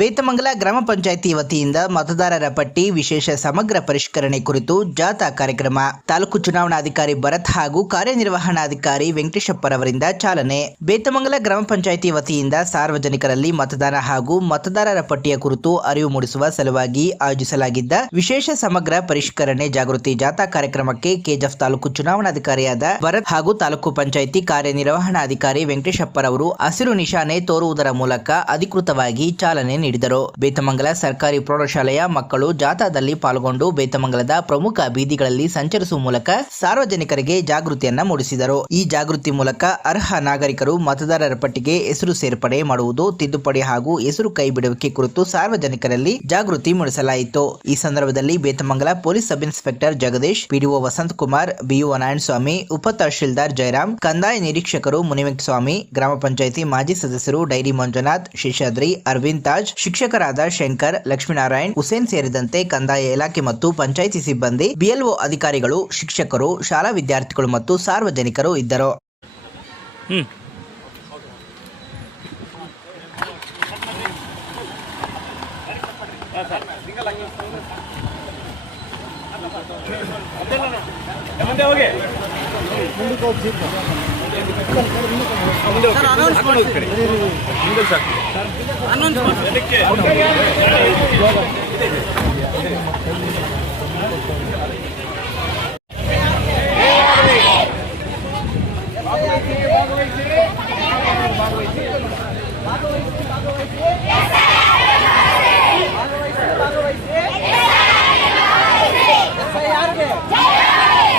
ಬೇತಮಂಗಲ ಗ್ರಾಮ ಪಂಚಾಯಿತಿ ವತಿಯಿಂದ ಮತದಾರರ ಪಟ್ಟಿ ವಿಶೇಷ ಸಮಗ್ರ ಪರಿಷ್ಕರಣೆ ಕುರಿತು ಜಾಥಾ ಕಾರ್ಯಕ್ರಮ ತಾಲೂಕು ಚುನಾವಣಾಧಿಕಾರಿ ಭರತ್ ಹಾಗೂ ಕಾರ್ಯನಿರ್ವಹಣಾಧಿಕಾರಿ ವೆಂಕಟೇಶಪ್ಪರವರಿಂದ ಚಾಲನೆ. ಬೇತಮಂಗಲ ಗ್ರಾಮ ಪಂಚಾಯಿತಿ ವತಿಯಿಂದ ಸಾರ್ವಜನಿಕರಲ್ಲಿ ಮತದಾನ ಹಾಗೂ ಮತದಾರರ ಪಟ್ಟಿಯ ಕುರಿತು ಅರಿವು ಮೂಡಿಸುವ ಸಲುವಾಗಿ ಆಯೋಜಿಸಲಾಗಿದ್ದ ವಿಶೇಷ ಸಮಗ್ರ ಪರಿಷ್ಕರಣೆ ಜಾಗೃತಿ ಜಾಥಾ ಕಾರ್ಯಕ್ರಮಕ್ಕೆ ಕೆಜಿಎಫ್ ತಾಲೂಕು ಚುನಾವಣಾಧಿಕಾರಿಯಾದ ಭರತ್ ಹಾಗೂ ತಾಲೂಕು ಪಂಚಾಯಿತಿ ಕಾರ್ಯನಿರ್ವಹಣಾಧಿಕಾರಿ ವೆಂಕಟೇಶಪ್ಪರವರು ಹಸಿರು ನಿಶಾನೆ ತೋರುವುದರ ಮೂಲಕ ಅಧಿಕೃತವಾಗಿ ಚಾಲನೆ ನೀಡಿದರು. ಬೇತಮಂಗಲ ಸರ್ಕಾರಿ ಪ್ರೌಢಶಾಲೆಯ ಮಕ್ಕಳು ಜಾಥಾದಲ್ಲಿ ಪಾಲ್ಗೊಂಡು ಬೇತಮಂಗಲದ ಪ್ರಮುಖ ಬೀದಿಗಳಲ್ಲಿ ಸಂಚರಿಸುವ ಮೂಲಕ ಸಾರ್ವಜನಿಕರಿಗೆ ಜಾಗೃತಿಯನ್ನ ಮೂಡಿಸಿದರು. ಈ ಜಾಗೃತಿ ಮೂಲಕ ಅರ್ಹ ನಾಗರಿಕರು ಮತದಾರರ ಪಟ್ಟಿಗೆ ಹೆಸರು ಸೇರ್ಪಡೆ ಮಾಡುವುದು, ತಿದ್ದುಪಡಿ ಹಾಗೂ ಹೆಸರು ಕೈ ಬಿಡುವಿಕೆ ಕುರಿತು ಸಾರ್ವಜನಿಕರಲ್ಲಿ ಜಾಗೃತಿ ಮೂಡಿಸಲಾಯಿತು. ಈ ಸಂದರ್ಭದಲ್ಲಿ Bethamangala police sub inspector Jagadish, PDO Vasanth Kumar, B U Narayanaswamy, ಉಪ ತಹಶೀಲ್ದಾರ್ ಜಯರಾಮ್, ಕಂದಾಯ ನಿರೀಕ್ಷಕರು ಮುನಿವೆಂಕಟಸ್ವಾಮಿ, ಗ್ರಾಮ ಪಂಚಾಯಿತಿ ಮಾಜಿ ಸದಸ್ಯರು ಡೈರಿ ಮಂಜುನಾಥ್, ಶೇಷಾದ್ರಿ, ಅರವಿಂದ್ ತಾಜ್, ಶಿಕ್ಷಕರಾದ ಶಂಕರ್, ಲಕ್ಷ್ಮೀನಾರಾಯಣ್, ಹುಸೇನ್ ಸೇರಿದಂತೆ ಕಂದಾಯ ಇಲಾಖೆ ಮತ್ತು ಪಂಚಾಯಿತಿ ಸಿಬ್ಬಂದಿ, ಬಿಎಲ್ಒ ಅಧಿಕಾರಿಗಳು, ಶಿಕ್ಷಕರು, ಶಾಲಾ ವಿದ್ಯಾರ್ಥಿಗಳು ಮತ್ತು ಸಾರ್ವಜನಿಕರು ಇದ್ದರು.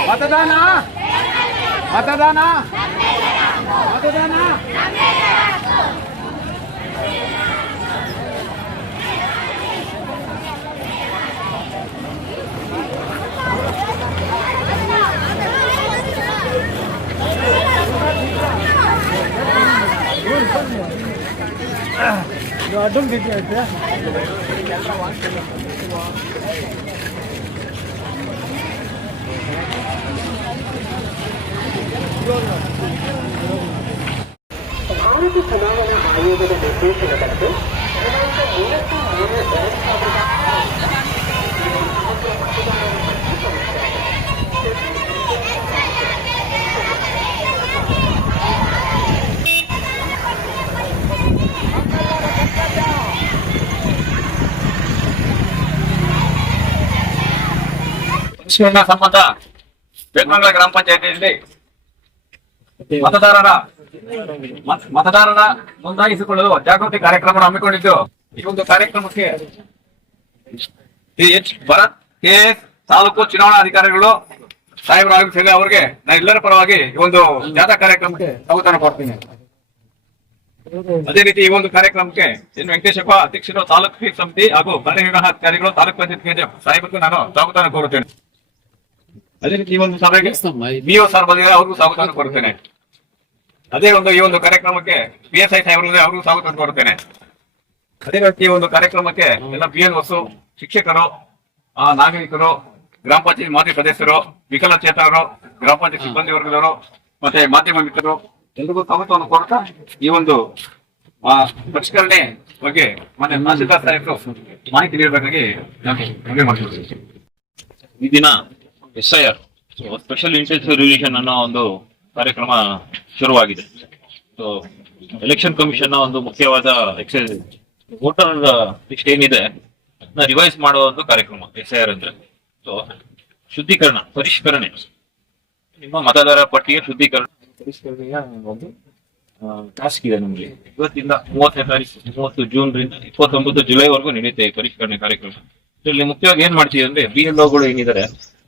मतदान मतदान मतदान अड्डम ಭಾರತ ಚುನಾವಣಾ ಆಯೋಗದ ನಿರ್ದೇಶನದಂತೆ ಸಂಬಂಧ ಬೇತಮಂಗಲ ಗ್ರಾಮ ಪಂಚಾಯತಿಯಲ್ಲಿ ಮತದಾರರ ನೋಂದಾಯಿಸಿಕೊಳ್ಳಲು ಜಾಗೃತಿ ಕಾರ್ಯಕ್ರಮ ಹಮ್ಮಿಕೊಂಡಿದ್ದು, ಈ ಒಂದು ಕಾರ್ಯಕ್ರಮಕ್ಕೆ ಭರತ್ ಕೆಎಸ್ ತಾಲೂಕು ಚುನಾವಣಾಧಿಕಾರಿಗಳು ಸಾಹೇಬರಾಗಿದ್ದೇವೆ. ಅವರಿಗೆ ನಾನು ಎಲ್ಲರ ಪರವಾಗಿ ಈ ಒಂದು ಜಾಥಾ ಕಾರ್ಯಕ್ರಮಕ್ಕೆ ಸ್ವಾಗತ ಕೊಡ್ತೀನಿ. ಅದೇ ರೀತಿ ಈ ಒಂದು ಕಾರ್ಯಕ್ರಮಕ್ಕೆ ಎನ್ ವೆಂಕಟೇಶಪ್ಪ ಅಧ್ಯಕ್ಷರು, ತಾಲೂಕು ಸಮಿತಿ ಹಾಗೂ ಕಾರ್ಯನಿರ್ವಹಣಾಧಿಕಾರಿಗಳು, ತಾಲೂಕು ಪಂಚಾಯತ್ ಕೆಜಿಎಫ್ ಸಾಹೇಬರಿಗೂ ನಾನು ಸ್ವಾಗತ ಕೋರುತ್ತೇನೆ. ಅದೇ ರೀತಿ ಈ ಒಂದು ಸಭೆಗೆ ಬಿಒ ಸರ್ ಬಂದಿದ್ದಾರೆ, ಅವ್ರಿಗೂ ಸ್ವಾಗತ ಕೊಡುತ್ತೇನೆ. ಅದೇ ಒಂದು ಈ ಒಂದು ಕಾರ್ಯಕ್ರಮಕ್ಕೆ PSI ಸಾಹೇಬರಿಗೆ ಅವ್ರಿಗೂ ಸ್ವಾಗತ ಕೋರುತ್ತೇನೆ. ಅದೇ ರೀತಿ ಈ ಒಂದು ಕಾರ್ಯಕ್ರಮಕ್ಕೆ ಎಲ್ಲ BLOs, ಶಿಕ್ಷಕರು, ನಾಗರಿಕರು, ಗ್ರಾಮ ಪಂಚಾಯತ್ ಮಾಜಿ ಸದಸ್ಯರು, ವಿಕಲಚೇತನರು, ಗ್ರಾಮ ಪಂಚಾಯತ್ ಸಿಬ್ಬಂದಿ ವರ್ಗದವರು ಮತ್ತೆ ಮಾಧ್ಯಮ ಮಿತ್ರರು ಎಲ್ರಿಗೂ ಸ್ವಾಗತವನ್ನು ಕೋರುತ್ತಾ ಈ ಒಂದು ಪರಿಷ್ಕರಣೆ ಬಗ್ಗೆ ಮತ್ತೆ ತಹಸೀಲ್ದಾರ್ ಸಾಹೇಬರು ಮಾಹಿತಿ ನೀಡಬೇಕಾಗಿ ನಾನು ಮನವಿ ಮಾಡ್ತಿದ್ದೀನಿ. ಈ ದಿನ SIR ಸ್ಪೆಷಲ್ ಇಂಟೆನ್ಸಿವ್ ರಿವಿಷನ್ ಅನ್ನೋ ಒಂದು ಕಾರ್ಯಕ್ರಮ ಶುರುವಾಗಿದೆ. ಸೊ ಎಲೆಕ್ಷನ್ ಕಮಿಷನ್ ಒಂದು ಮುಖ್ಯವಾದ ವೋಟರ್ ಲಿಸ್ಟ್ ಏನಿದೆ ಅದನ್ನ ರಿವೈಸ್ ಮಾಡುವ ಒಂದು ಕಾರ್ಯಕ್ರಮ SIR ಅಂದ್ರೆ. ಸೊ ಶುದ್ಧೀಕರಣ, ಪರಿಷ್ಕರಣೆ, ನಿಮ್ಮ ಮತದಾರ ಪಟ್ಟಿಯ ಶುದ್ಧೀಕರಣ ಪರಿಷ್ಕರಣೆಯ ಒಂದು ಟಾಸ್ಕ್ ಇದೆ ನಮಗೆ. ಇವತ್ತಿಂದ 30ನೇ ತಾರೀಕು 30 ಜೂನ್ ರಿಂದ 29 ಜುಲೈವರೆಗೂ ನಡೆಯುತ್ತೆ ಈ ಪರಿಷ್ಕರಣೆ ಕಾರ್ಯಕ್ರಮ. ಇದರಲ್ಲಿ ಮುಖ್ಯವಾಗಿ ಏನ್ ಮಾಡ್ತೀವಿ ಅಂದ್ರೆ BLOಗಳು ಏನಿದ್ದಾರೆ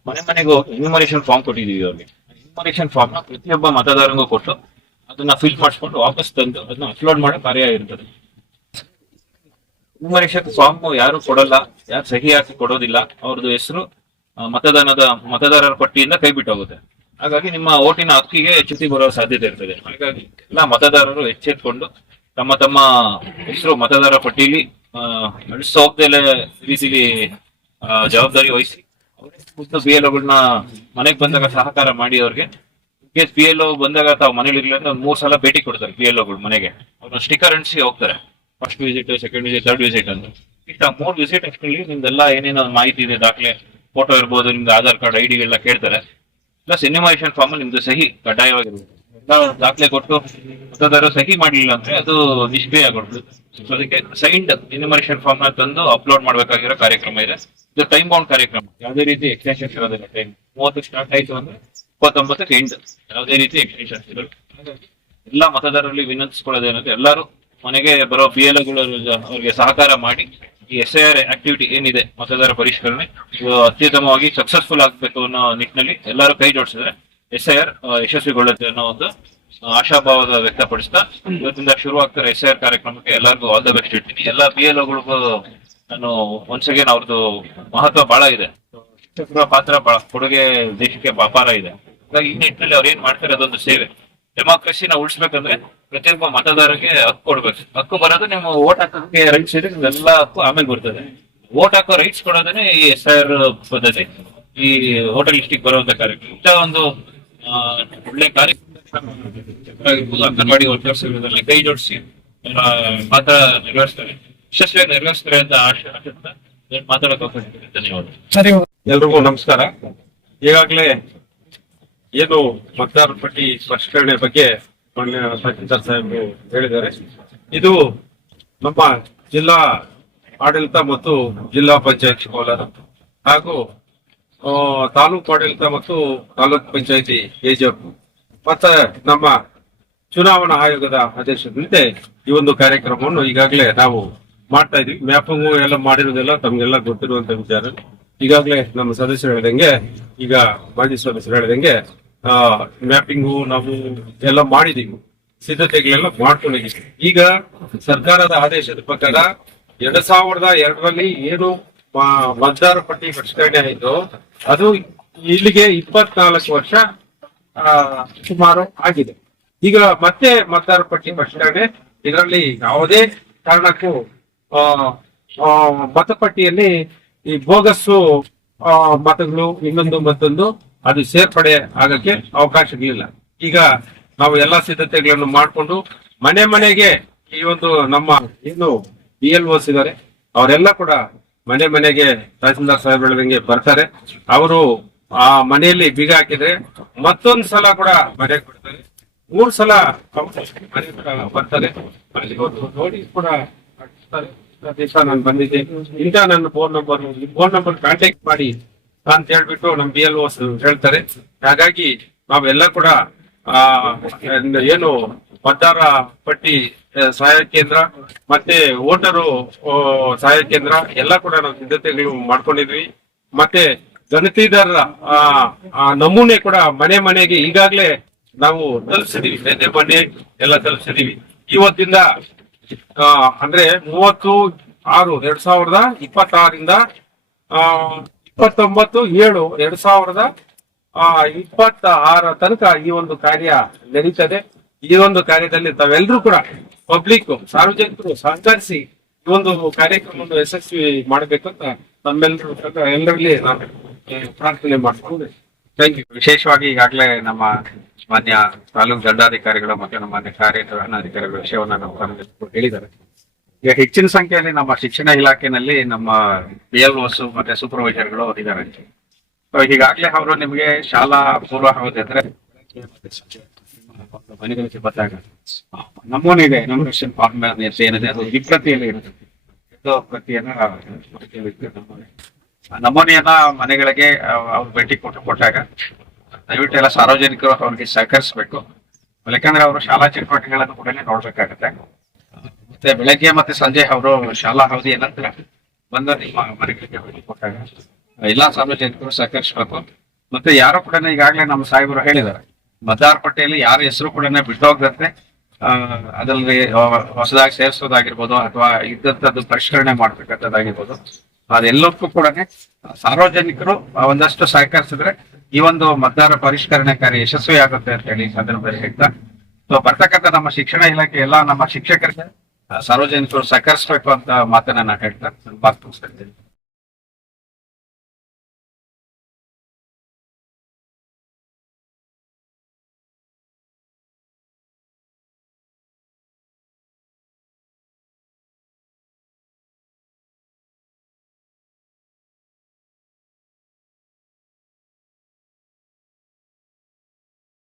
ಮನೆ ಮನೆಗೂ ಎನ್ಯುಮರೇಷನ್ ಫಾರ್ಮ್ ಕೊಟ್ಟಿದೀವಿ. ಅವ್ರಿಗೆ ಎನ್ಯುಮರೇಷನ್ ಫಾರ್ಮ್ ನ ಪ್ರತಿಯೊಬ್ಬ ಮತದಾರನಿಗೂ ಕೊಟ್ಟು ಅದನ್ನ ಫಿಲ್ ಮಾಡಿಸ್ಕೊಂಡು ವಾಪಸ್ ತಂದು ಅದನ್ನ ಅಪ್ಲೋಡ್ ಮಾಡೋ ಕಾರ್ಯ ಇರ್ತದೆ. ಎನ್ಯುಮರೇಷನ್ ಫಾರ್ಮ್ ಯಾರು ಕೊಡಲ್ಲ, ಯಾರು ಸಹಿ ಹಾಕಿ ಕೊಡೋದಿಲ್ಲ, ಅವ್ರದ್ದು ಹೆಸರು ಮತದಾರರ ಪಟ್ಟಿಯಿಂದ ಕೈ ಬಿಟ್ಟು ಹೋಗುತ್ತೆ. ಹಾಗಾಗಿ ನಿಮ್ಮ ಓಟಿನ ಹಕ್ಕಿಗೆ ಚ್ಯುತಿ ಬರೋ ಸಾಧ್ಯತೆ ಇರ್ತದೆ. ಹಾಗಾಗಿ ಎಲ್ಲ ಮತದಾರರು ಎಚ್ಚೆತ್ಕೊಂಡು ತಮ್ಮ ತಮ್ಮ ಹೆಸರು ಮತದಾರರ ಪಟ್ಟಿಯಲ್ಲಿ ನಡೆಸೋಗ್ದೆಲ್ಲ ರೀತಿಲಿ ಜವಾಬ್ದಾರಿ ವಹಿಸಿ BLOಗಳನ್ನ ಮನೆಗೆ ಬಂದಾಗ ಸಹಕಾರ ಮಾಡಿ ಅವ್ರಿಗೆ ಕೇಸ್ BLO ಬಂದಾಗ ತಾವು ಮನೇಲಿ ಇರ್ಲಿಲ್ಲ 3 ಸಲ ಭೇಟಿ ಕೊಡ್ತಾರೆ BLOಗಳು ಮನೆಗೆ. ಅವ್ರನ್ನ ಸ್ಟಿಕರ್ ಅಂಟಿಸಿ ಹೋಗ್ತಾರೆ. First visit, second visit, third visit ಅಂತ ಇಷ್ಟ 3 ವಿಸಿಟ್ ಅಷ್ಟರಲ್ಲಿ ನಿಮ್ದೆಲ್ಲ ಏನೇನೋ ಮಾಹಿತಿ ಇದೆ, ದಾಖಲೆ, ಫೋಟೋ ಇರ್ಬೋದು, ನಿಮ್ದು ಆಧಾರ್ ಕಾರ್ಡ್, ID ಎಲ್ಲ ಕೇಳ್ತಾರೆ. ಪ್ಲಸ್ ಎನ್ಯುಮರೇಷನ್ ಫಾರ್ಮ್ ಅಲ್ಲಿ ನಿಮ್ದು ಸಹಿ ಕಡ್ಡಾಯವಾಗಿರ್ಬೋದು. ಎಲ್ಲ ದಾಖಲೆ ಕೊಟ್ಟು ಮತದಾರರು ಸಹಿ ಮಾಡಲಿಲ್ಲ ಅಂದ್ರೆ ಅದು ನಿಷ್ಕ್ರಿಯ ಆಗೋದು. ಸೊ ಅದಕ್ಕೆ ಸೈನ್ಡ್ ಎನ್ಯುಮರೇಷನ್ ಫಾರ್ಮ್ ನ ತಂದು ಅಪ್ಲೋಡ್ ಮಾಡಬೇಕಾಗಿರೋ ಕಾರ್ಯಕ್ರಮ ಇದೆ. ಇದು ಟೈಮ್ ಬೌಂಡ್ ಕಾರ್ಯಕ್ರಮ, ಯಾವುದೇ ರೀತಿ ಎಕ್ಸ್ಟೆನ್ಷನ್ ಇರೋದಿಲ್ಲ. ಟೈಮ್ 30 ಸ್ಟಾರ್ಟ್ ಆಯ್ತು ಅಂದ್ರೆ 29ಕ್ಕೆ ಎಂಡ್, ಯಾವುದೇ ರೀತಿ ಎಕ್ಸ್ಟೆನ್ಷನ್ ಇರೋದು. ಎಲ್ಲ ಮತದಾರರಲ್ಲಿ ವಿನಂತಿಸ್ಕೊಳ್ಳೋದೇನಂದ್ರೆ ಎಲ್ಲರೂ ಮನೆಗೆ ಬರೋ PLOಗಳು ಅವ್ರಿಗೆ ಸಹಕಾರ ಮಾಡಿ ಈ SIR ಆಕ್ಟಿವಿಟಿ ಏನಿದೆ ಮತದಾರ ಪರಿಷ್ಕರಣೆ ಇದು ಅತ್ಯುತ್ತಮವಾಗಿ ಸಕ್ಸಸ್ಫುಲ್ ಆಗ್ಬೇಕು ಅನ್ನೋ ನಿಟ್ಟಿನಲ್ಲಿ ಎಲ್ಲರೂ ಕೈ ಜೋಡಿಸಿದ್ರೆ SIR ಯಶಸ್ವಿಗೊಳ್ಳುತ್ತೆ ಅನ್ನೋ ಒಂದು ಆಶಾಭಾವದ ವ್ಯಕ್ತಪಡಿಸ್ತಾ ಇವತ್ತಿಂದ ಶುರು ಆಗ್ತಾರೆ SIR ಕಾರ್ಯಕ್ರಮಕ್ಕೆ ಎಲ್ಲರಿಗೂ ಆಲ್ ದ ಬೆಸ್ಟ್ ಇಡ್ತೀನಿ. ಎಲ್ಲ PLOಗಳಿಗೂ ನಾನು ಒನ್ಸ್ ಅಗೇನ್ ಅವ್ರದ್ದು ಮಹತ್ವ ಬಹಳ ಇದೆ, ಶಿಕ್ಷಕರ ಪಾತ್ರ ಬಹಳ ಕೊಡುಗೆ ದೇಶಕ್ಕೆ ಅಪಾರ ಇದೆ. ಹಾಗಾಗಿ ಈ ನಿಟ್ಟಿನಲ್ಲಿ ಅವ್ರು ಏನ್ ಮಾಡ್ತಾರೆ ಅದೊಂದು ಸೇವೆ. ಡೆಮಾಕ್ರಸಿನ ಉಳಿಸ್ಬೇಕಂದ್ರೆ ಪ್ರತಿಯೊಬ್ಬ ಮತದಾರರಿಗೆ ಹಕ್ಕು ಕೊಡ್ಬೇಕು. ಹಕ್ಕು ಬರೋದು ನೀವು ವೋಟ್ ಹಾಕೋದಕ್ಕೆ ರೈಟ್ಸ್ ಇದೆ, ಎಲ್ಲ ಹಕ್ಕು ಆಮೇಲೆ ಬರ್ತದೆ. ವೋಟ್ ಹಾಕೋ ರೈಟ್ಸ್ ಕೊಡೋದನ್ನೇ ಈ SIR ಪದ್ಧತಿ, ಈ ವೋಟರ್ ಲಿಸ್ಟಿಗೆ ಬರುವಂತ ಕಾರ್ಯಕ್ರಮ. ಇಂಥ ಒಂದು ಒಳ್ಳೆ ಕಾರ್ಯಕ್ರಮ ಅಂಗನವಾಡಿ ವರ್ಕರ್ಸ್ ಕೈ ಜೋಡಿಸಿ ಪಾತ್ರ ನಿರ್ವಹಿಸ್ತಾರೆ, ಯಶಸ್ವಿಯಾಗಿ ನಿರ್ವಹಿಸ್ತಾರೆ ಅಂತ ಆಶೆ ಮಾತಾಡೋಕೆ ಅವಕಾಶ ಕೊಟ್ಟಿದೆ. ಧನ್ಯವಾದ. ಎಲ್ರಿಗೂ ನಮಸ್ಕಾರ. ಈಗಾಗಲೇ ಏನು ಮತದಾರರ ಪಟ್ಟಿ ಪರಿಷ್ಕರಣೆ ಬಗ್ಗೆ ಮಾನ್ಯ ತಹಸೀಲ್ದಾರ್ ಸಾಹೇಬರು ಹೇಳಿದ್ದಾರೆ. ಇದು ನಮ್ಮ ಜಿಲ್ಲಾ ಆಡಳಿತ ಮತ್ತು ಜಿಲ್ಲಾ ಪಂಚಾಯತ್ ಕೋಲಾರ ಹಾಗೂ ತಾಲೂಕು ಆಡಳಿತ ಮತ್ತು ತಾಲೂಕ್ ಪಂಚಾಯತಿ AGF ಮತ್ತೆ ನಮ್ಮ ಚುನಾವಣಾ ಆಯೋಗದ ಆದೇಶದಂತೆ ಈ ಒಂದು ಕಾರ್ಯಕ್ರಮವನ್ನು ಈಗಾಗಲೇ ನಾವು ಮಾಡ್ತಾ ಇದೀವಿ. ಮ್ಯಾಪಿಂಗು ಎಲ್ಲ ಮಾಡಿರೋದೆಲ್ಲ ತಮ್ಗೆಲ್ಲ ಗೊತ್ತಿರುವಂತ ವಿಚಾರ. ಈಗಾಗಲೇ ನಮ್ಮ ಸದಸ್ಯರು ಹೇಳಿದಂಗೆ, ಈಗ ಮಾಜಿ ಸದಸ್ಯರು ಹೇಳಿದಂಗೆ ಮ್ಯಾಪಿಂಗು ನಾವು ಎಲ್ಲ ಮಾಡಿದೀವಿ, ಸಿದ್ಧತೆಗಳೆಲ್ಲ ಮಾಡ್ಕೊಂಡಿದ್ದೀವಿ. ಈಗ ಸರ್ಕಾರದ ಆದೇಶದ ಪ್ರಕಾರ 2002ರಲ್ಲಿ ಏನು ಮತದಾರ ಪಟ್ಟಿ ಪರಿಷ್ಕರಣೆ ಆಯಿತು ಅದು ಇಲ್ಲಿಗೆ 24 ವರ್ಷ ಸುಮಾರು ಆಗಿದೆ. ಈಗ ಮತ್ತೆ ಮತದಾರ ಪಟ್ಟಿ ಪರಿಷ್ಕರಣೆ, ಇದರಲ್ಲಿ ಯಾವುದೇ ಕಾರಣಕ್ಕೂ ಮತಪಟ್ಟಿಯಲ್ಲಿ ಈ ಬೋಗಸ್ಸು ಮತಗಳು ಇನ್ನೊಂದು ಮತ್ತೊಂದು ಅದು ಸೇರ್ಪಡೆ ಆಗಕ್ಕೆ ಅವಕಾಶಗಳಿಲ್ಲ. ಈಗ ನಾವು ಎಲ್ಲಾ ಸಿದ್ಧತೆಗಳನ್ನು ಮಾಡಿಕೊಂಡು ಮನೆ ಮನೆಗೆ ಈ ಒಂದು ನಮ್ಮ ಏನು BLOs ಇದ್ದಾರೆ ಅವರೆಲ್ಲ ಕೂಡ ಮನೆ ಮನೆಗೆ ತಹಸೀಲ್ದಾರ್ ಸಾಹೇಬ್ ಹೇಳಿದಂಗೆ ಬರ್ತಾರೆ. ಅವರು ಆ ಮನೆಯಲ್ಲಿ ಬೀಗ ಹಾಕಿದ್ರೆ ಮತ್ತೊಂದು ಸಲ ಕೂಡ ಮನೆಗೆ ಬಿಡ್ತಾರೆ, 3 ಸಲ ಮನೆ ಕೂಡ ಬರ್ತಾರೆ. ಅಲ್ಲಿ ಒಂದು ನೋಡಿ ಕೂಡ ಹಾಕ್ತಾರೆ. ದಿವಸ ನಾನು ಬಂದಿದ್ದೆ, ಇಂಥ ನನ್ನ ಫೋನ್ ನಂಬರ್ ಕಾಂಟ್ಯಾಕ್ಟ್ ಮಾಡಿ ಅಂತ ಹೇಳ್ಬಿಟ್ಟು ನಮ್ಮ BLOs ಹೇಳ್ತಾರೆ. ಹಾಗಾಗಿ ನಾವೆಲ್ಲ ಕೂಡ ಏನು ಮತದಾರ ಪಟ್ಟಿ ಸಹಾಯ ಕೇಂದ್ರ ಮತ್ತೆ ವೋಟರು ಸಹಾಯ ಕೇಂದ್ರ ಎಲ್ಲ ಕೂಡ ನಾವು ಸಿದ್ಧತೆಗಳು ಮಾಡ್ಕೊಂಡಿದ್ವಿ. ಮತ್ತೆ ಗಣತಿದಾರರ ನಮೂನೆ ಕೂಡ ಮನೆ ಮನೆಗೆ ಈಗಾಗಲೇ ನಾವು ತಲುಪಿಸಿದೀವಿ, ಮನೆ ಎಲ್ಲ ತಲುಪಿಸಿದೀವಿ. ಇವತ್ತಿಂದ ಅಂದ್ರೆ 30/6/2026ರಿಂದ 29/7/2026 ತನಕ ಈ ಒಂದು ಕಾರ್ಯ ನಡೀತದೆ. ಈ ಒಂದು ಕಾರ್ಯದಲ್ಲಿ ತಾವೆಲ್ಲರೂ ಕೂಡ ಪಬ್ಲಿಕ್ ಸಾರ್ವಜನಿಕರು ಸಹಕರಿಸಿ ಈ ಒಂದು ಕಾರ್ಯಕ್ರಮವನ್ನು ಯಶಸ್ವಿ ಮಾಡಬೇಕಂತ ಎಲ್ಲರಲ್ಲಿ ನಾನು ಪ್ರಾರ್ಥನೆ ಮಾಡ್ಕೊಂಡು ಥ್ಯಾಂಕ್ ಯು. ವಿಶೇಷವಾಗಿ ಈಗಾಗಲೇ ನಮ್ಮ ಮಾನ್ಯ ತಾಲೂಕು ದಂಡಾಧಿಕಾರಿಗಳು ಮತ್ತು ನಮ್ಮ ಮಾನ್ಯ ಕಾರ್ಯನಿರ್ವಹಣಾಧಿಕಾರಿಗಳ ವಿಷಯವನ್ನ ನಾವು ಹೇಳಿದ್ದಾರೆ. ಈಗ ಹೆಚ್ಚಿನ ಸಂಖ್ಯೆಯಲ್ಲಿ ನಮ್ಮ ಶಿಕ್ಷಣ ಇಲಾಖೆಯಲ್ಲಿ ನಮ್ಮ BLOs ಮತ್ತೆ ಸೂಪರ್ವೈಸರ್ಗಳು ಇದ್ದಾರೆ. ಈಗಾಗಲೇ ಅವರು ನಿಮಗೆ ಶಾಲಾ ಪೂರ್ವಾವಧಿ ಅಂದ್ರೆ ಮನೆಗಳಿಗೆ ಬಂದಾಗ ನಮೂನೆ ಇದೆ, ಎನ್ಯುಮರೇಷನ್ ಫಾರ್ಮ್ ಏನಿದೆ ಅದು ವಿಪ್ರತಿಯಲ್ಲಿ ಇರುತ್ತೆ. ಪ್ರತಿಯನ್ನ ನಮೂನೆಯನ್ನ ಮನೆಗಳಿಗೆ ಅವ್ರು ಭೇಟಿ ಕೊಟ್ಟಾಗ ದಯವಿಟ್ಟು ಎಲ್ಲ ಸಾರ್ವಜನಿಕರು ಅವ್ರಿಗೆ ಸಹಕರಿಸಬೇಕು. ಯಾಕಂದ್ರೆ ಅವರು ಶಾಲಾ ಚಟುವಟಿಕೆಗಳನ್ನು ಕೂಡ ನೋಡ್ಬೇಕಾಗತ್ತೆ. ಮತ್ತೆ ಬೆಳಗ್ಗೆ ಮತ್ತೆ ಸಂಜೆ ಅವರು ಶಾಲಾ ಅವಧಿಯ ನಂತರ ಬಂದ ನಿಮ್ಮ ಮನೆಗಳಿಗೆ ಭೇಟಿ ಕೊಟ್ಟಾಗ ಎಲ್ಲಾ ಸಾರ್ವಜನಿಕರು ಸಹಕರಿಸಬೇಕು. ಮತ್ತೆ ಯಾರು ಕೂಡ ಈಗಾಗಲೇ ನಮ್ಮ ಸಾಹೇಬರು ಹೇಳಿದ್ದಾರೆ, ಮತದಾರ ಪಟ್ಟಿಯಲ್ಲಿ ಯಾರ ಹೆಸರು ಕೂಡ ಬಿಟ್ಟೋಗದಂತೆ ಅದರಲ್ಲಿ ಹೊಸದಾಗಿ ಸೇರಿಸೋದಾಗಿರ್ಬೋದು ಅಥವಾ ಇದ್ದಂಥದ್ದು ಪರಿಷ್ಕರಣೆ ಮಾಡ್ಬೇಕಂತದ್ದಾಗಿರ್ಬೋದು ಅದೆಲ್ಲಕ್ಕೂ ಕೂಡ ಸಾರ್ವಜನಿಕರು ಒಂದಷ್ಟು ಸಹಕರಿಸಿದ್ರೆ ಈ ಒಂದು ಮತದಾರ ಪರಿಷ್ಕರಣೆ ಕಾರ್ಯ ಯಶಸ್ವಿ ಆಗುತ್ತೆ ಅಂತ ಹೇಳಿ ಸಂದರ್ಭದಲ್ಲಿ ಹೇಳ್ತಾ, ಸೊ ಬರ್ತಕ್ಕಂಥ ನಮ್ಮ ಶಿಕ್ಷಣ ಇಲಾಖೆ ಎಲ್ಲ ನಮ್ಮ ಶಿಕ್ಷಕರಿಗೆ ಸಾರ್ವಜನಿಕರು ಸಹಕರಿಸಬೇಕು ಅಂತ ಮಾತನ್ನ ನಾನು ಹೇಳ್ತಾ ಮಾತು ಮುಗಿಸ್ತಾ ಇದ್ದೇನೆ.